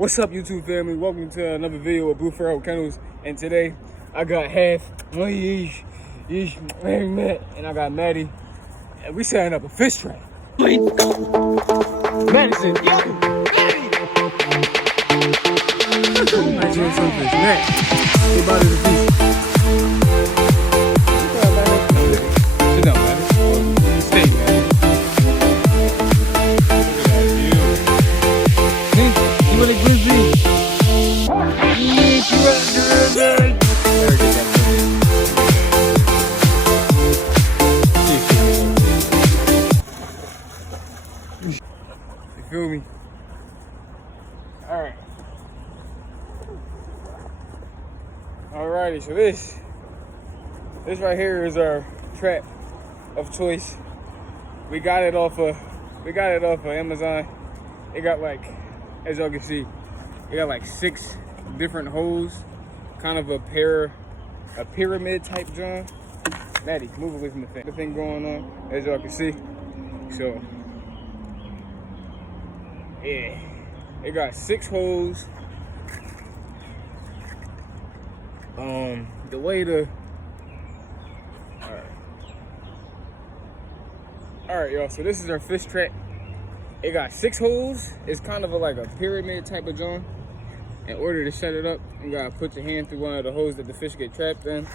What's up, YouTube family? Welcome to another video of Blue Feral Kennels. And today I got Half, and I got Maddie, and we setting up a fish trap. Madison, yo, Maddie. Let's do some fish. Matt, get out of the fish. Sit down, Maddie. Stay, Maddie. What a grizzly! You feel me? Alright. Alrighty, so this right here is our trap of choice. We got it off of Amazon. It got like, as y'all can see, it got like 6 different holes, kind of a pyramid type joint. Maddie, move away from the thing going on, as y'all can see. So, yeah, it got 6 holes. The way to, all right, y'all. So this is our fish trap. It got 6 holes. It's kind of like a pyramid type of joint. In order to set it up, you gotta put your hand through one of the holes that the fish get trapped in,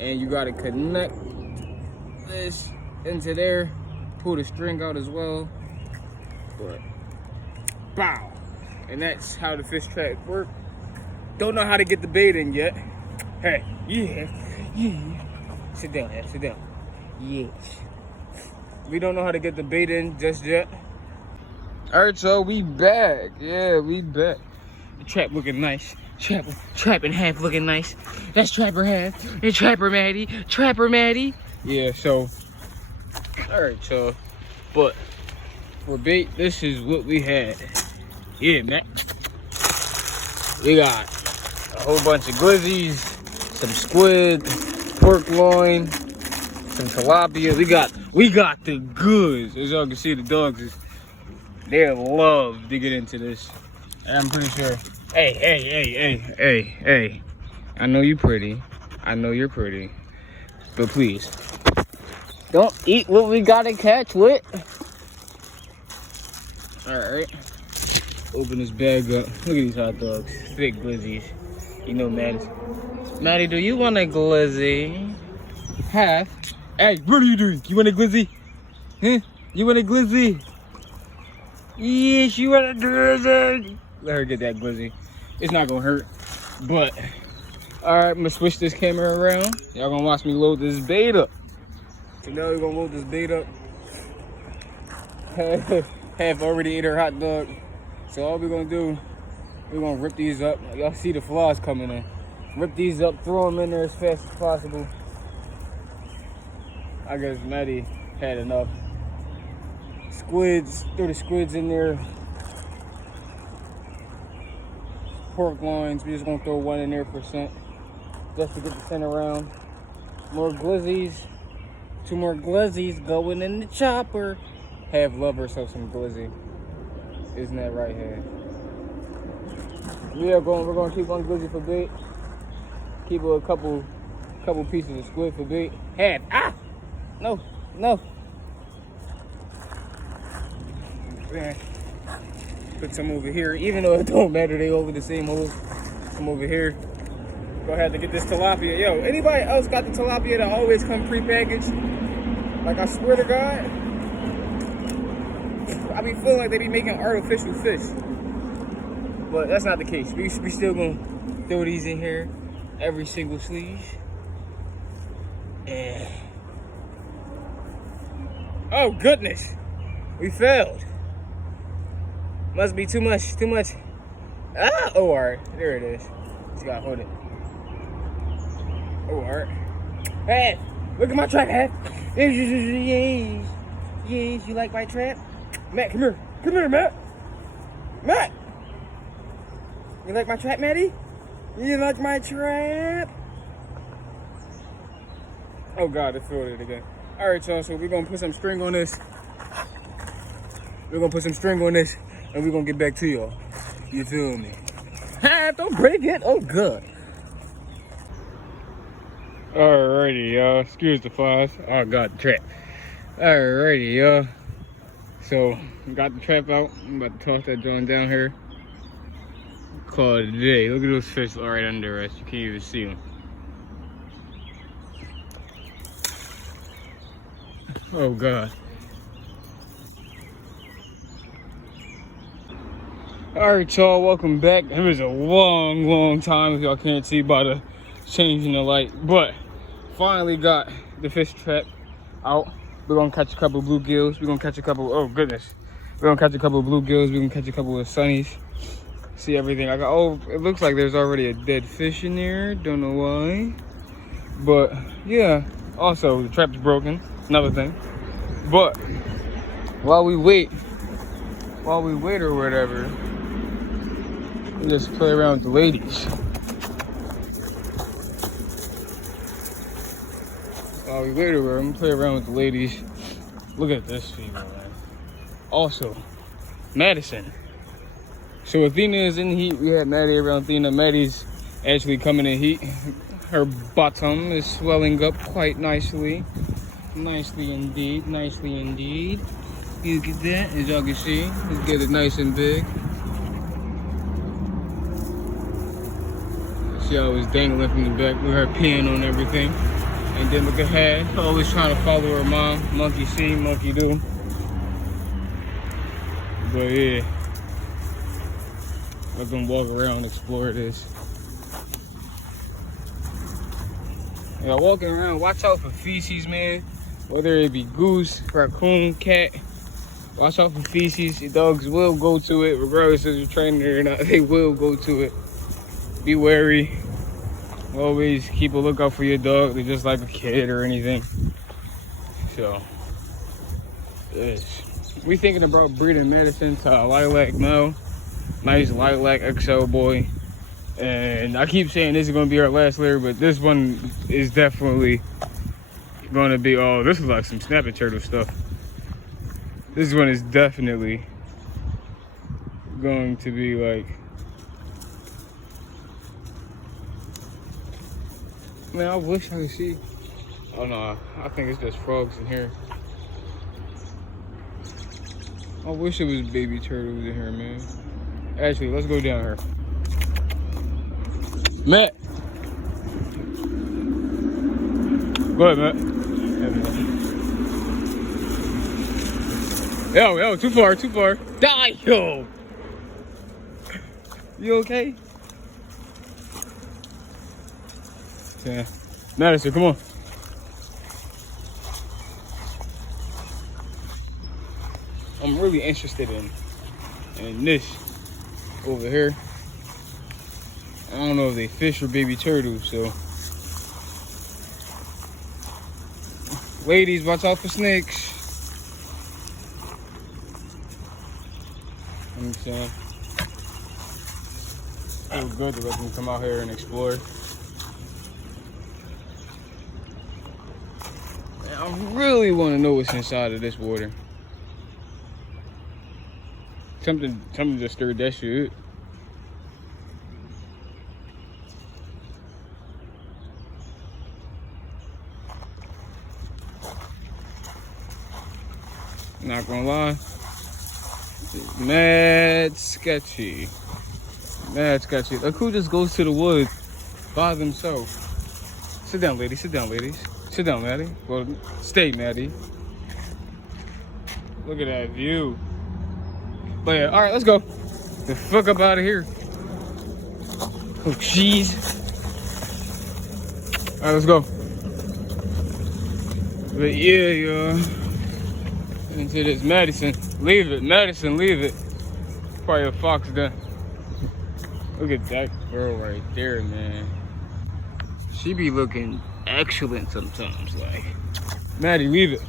and you gotta connect this into there, pull the string out as well. But, bow. And that's how the fish trap work. Don't know how to get the bait in yet. Hey, yeah. Sit down, Dad, sit down. Yes. We don't know how to get the bait in just yet. Alright, so we back. Yeah, we back. The trap looking nice. Trapping Half looking nice. That's Trapper Half. And Trapper Maddie. Yeah, so. Alright, so. But for bait, this is what we had. Yeah, man. We got a whole bunch of glizzies, some squid, pork loin, some tilapia. We got the goods. As y'all can see, the dogs they love to get into this. And I'm pretty sure. Hey. I know you're pretty. I know you're pretty. But please, don't eat what we gotta catch with. Alright. Open this bag up. Look at these hot dogs. Big glizzies. You know, Maddie, do you want a glizzy? Half. Hey, what are you doing? You want a glizzy? Huh? You want a glizzy? Yes, you want a glizzy? Let her get that glizzy. It's not gonna hurt. But, alright, I'm gonna switch this camera around. Y'all gonna watch me load this bait up. So now we're gonna load this bait up. Half already ate her hot dog. So all we're gonna do, we're gonna rip these up. Y'all see the flies coming in. Rip these up, throw them in there as fast as possible. I guess Maddie had enough. Squids, throw the squids in there. Pork loins, we just gonna throw 1 in there for scent, just to get the scent around. More glizzies, 2 more glizzies going in the chopper. Half love herself some glizzy. Isn't that right, Half? We're gonna keep one glizzy for bait. Keep a couple pieces of squid for bait. Half, no. Man. Put some over here, even though it don't matter, they over the same holes. Some over here. Go ahead to get this tilapia. Yo, anybody else got the tilapia that always come pre-packaged? Like, I swear to God, I be feeling like they be making artificial fish. But that's not the case. We still gonna throw these in here, every single sleeve. And oh goodness, we failed. Must be too much. Oh, all right, there it is. Just gotta hold it. Oh, all right. Hey, look at my trap, Half. Yes, you like my trap? Matt, come here, Matt. You like my trap, Maddie? You like my trap? Oh God, it filled it again. All right, y'all, so we're gonna put some string on this. And we're gonna get back to y'all. You feel me? Don't break it. Oh, good. Alrighty, y'all. Excuse the flies. I got the trap. Alrighty, y'all. So, got the trap out. I'm about to toss that joint down here. Call it a day. Look at those fish right under us. You can't even see them. Oh, God. Alright, y'all. Welcome back. It was a long time, if y'all can't see by the changing the light. But, finally got the fish trap out. We're gonna catch a couple of bluegills. We're gonna catch a couple, oh goodness. We're gonna catch a couple of bluegills. We're gonna catch a couple of sunnies. See everything. I got, oh, it looks like there's already a dead fish in there. Don't know why. But, yeah. Also, the trap's broken. Another thing. But, while we wait or whatever, we just play around with the ladies. While we wait over, I'm gonna play around with the ladies. Look at this female, man. Also, Madison. So Athena is in heat. We had Maddie around Athena. Maddie's actually coming in heat. Her bottom is swelling up quite nicely. Nicely indeed. Nicely indeed. Look at that, as y'all can see. Let's get it nice and big. She always dangling from the back with her pen on everything. And then look at her, always trying to follow her mom. Monkey see, monkey do. But yeah, let them walk around and explore this. Yeah, walking around, watch out for feces, man. Whether it be goose, raccoon, cat. Watch out for feces. Your dogs will go to it, regardless if you're training it or not. They will go to it. Be wary. Always keep a lookout for your dog. They're just like a kid or anything. So, we thinking about breeding Madison to a lilac male. Nice lilac XL boy. And I keep saying this is going to be our last litter, but this one is definitely going to be, oh, this is like some snapping turtle stuff. This one is definitely going to be like, man, I wish I could see. Oh no, I think it's just frogs in here. I wish it was baby turtles in here, man. Actually, let's go down here. Matt! Go ahead, Matt. Yo, too far. Die, yo! You okay? Yeah. Madison, come on. I'm really interested in this over here. I don't know if they fish or baby turtles, so. Ladies, watch out for snakes. I'm saying. It was good to let them come out here and explore. I really want to know what's inside of this water. Something just stirred that shit. Not gonna lie, it's mad sketchy. Mad sketchy. Like, who just goes to the woods by themselves? Sit down, ladies. Sit down, ladies. Sit down, Maddie. Well, stay, Maddie. Look at that view. But yeah, all right, let's go. The fuck up out of here. Oh, jeez. All right, let's go. But yeah, y'all. Into this Madison. Leave it, Madison, leave it. Probably a fox done. Look at that girl right there, man. She be looking excellent sometimes, like. Maddie, leave it.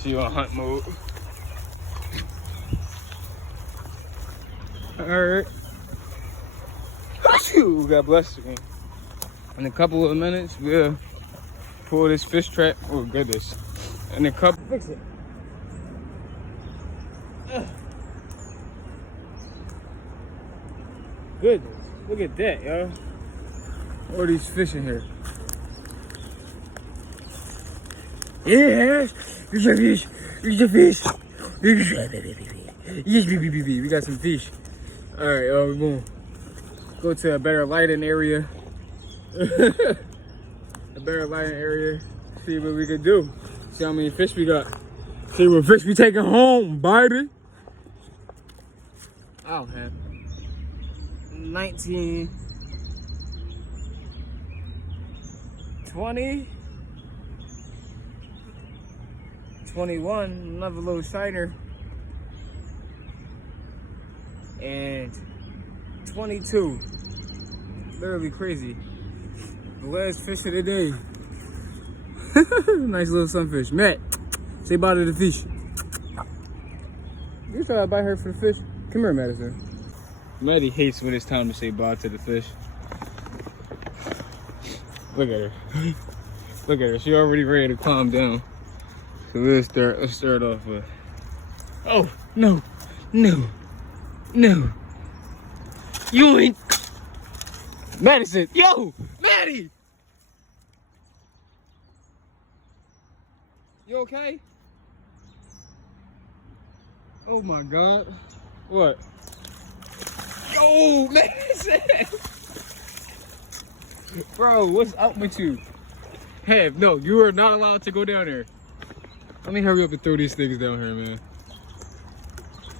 She on hunt mode. Alright. God bless you. In a couple of minutes, we'll pull this fish trap. Oh goodness. In a couple. Fix it. goodness. Look at that, yo. All these fish in here. Yes! Here's a fish. Here's a fish. Yes, baby. We got some fish. Alright, we're gonna go to a better lighting area. A better lighting area. See what we can do. See how many fish we got. See what fish we taking home, baby. I'll have 19, 20, 21, another little shiner, and 22. Literally crazy. The last fish of the day. Nice little sunfish. Matt, say bye to the fish. You try to bite her for the fish? Come here, Madison. Maddie hates when it's time to say bye to the fish. Look at her. Look at her. She already ready to calm down. So let's start off with. Oh no, no, no! You ain't. Madison, yo, Maddie. You okay? Oh my God. What? Yo, Madison! Bro, what's up with you? Hey, no, you are not allowed to go down there. Let me hurry up and throw these things down here, man.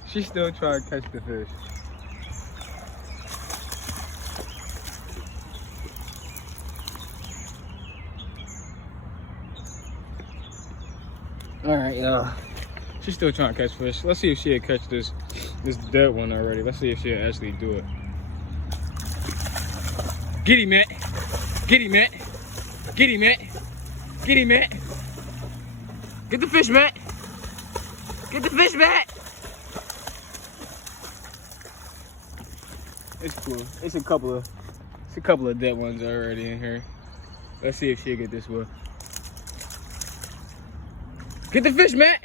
She's still trying to catch the fish. Alright, y'all. She's still trying to catch fish. Let's see if she'll catch this dead one already. Let's see if she'll actually do it. Get him, Matt. Get him, Matt. Get him, Matt. Get him, Matt. Get the fish, Matt. Get the fish, Matt. It's cool. It's a couple of dead ones already in here. Let's see if she'll get this one. Get the fish, Matt.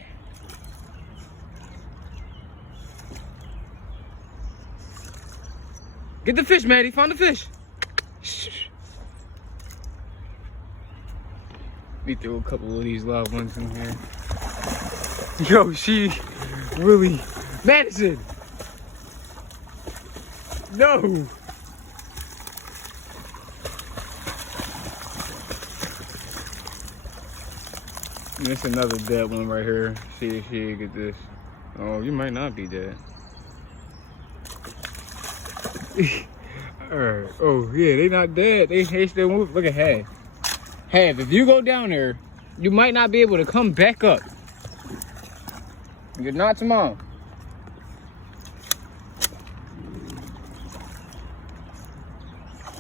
Get the fish, Maddie. Found the fish. Let me throw a couple of these live ones in here. Yo, she really... Madison! No! There's another dead one right here. See if she get this. Oh, you might not be dead. Alright. Oh, yeah, they not dead. They still move. Look at Half. Half, if you go down there, you might not be able to come back up. You're not tomorrow.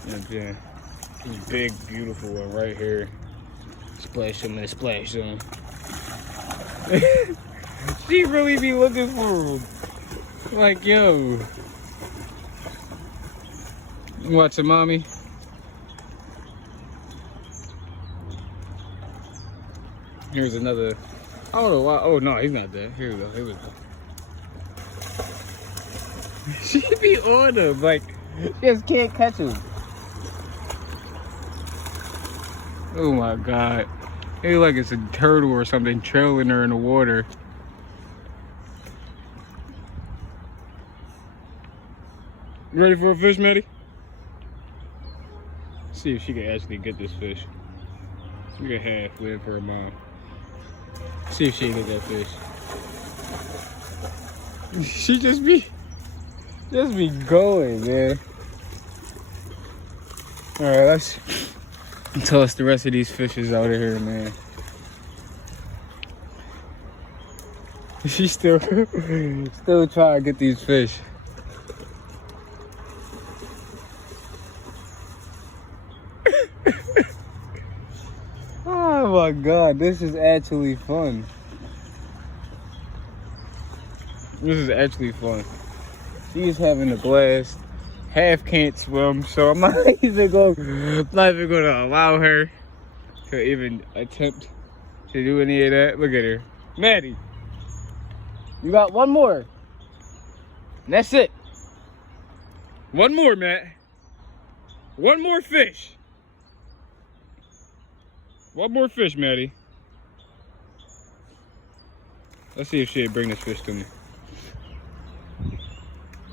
And then this big, beautiful one right here. Splash them in the splash zone. She really be looking for them. Like, yo. You watching mommy? Here's another. I don't know why. Oh no, he's not dead. Here we go. Here we go. She be on him. Like, she just can't catch him. Oh my God. It looks like it's a turtle or something trailing her in the water. You ready for a fish, Maddie? See if she can actually get this fish. Look at Half waiting for her mom. See if she can get that fish. She just be going, man. Alright, let's toss the rest of these fishes out of here, man. She's still trying to get these fish. Oh my God, this is actually fun. This is actually fun. She's having a blast. Half can't swim, so I'm not even gonna allow her to even attempt to do any of that. Look at her. Maddie, you got one more. And that's it. One more, Matt. One more fish. One more fish, Maddie. Let's see if she'll bring this fish to me.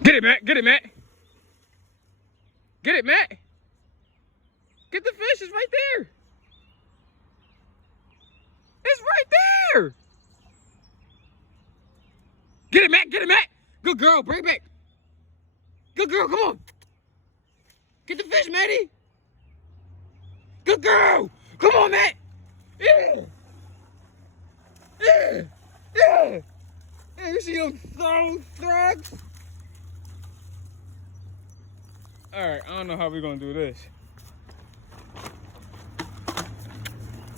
Get it, Matt. Get it, Matt. Get it, Matt. Get the fish. It's right there. It's right there. Get it, Matt. Get it, Matt. Good girl. Bring it back. Good girl. Come on. Get the fish, Maddie. Good girl. Come on, Matt. Yeah. Yeah. Yeah. Yeah, you see them throgs? Alright, I don't know how we're gonna do this.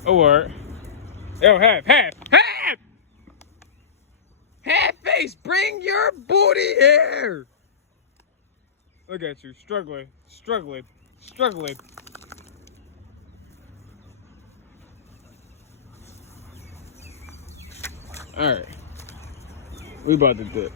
Oh, alright. Yo, half face, bring your booty here. Look at you, struggling. Alright. We about to dip.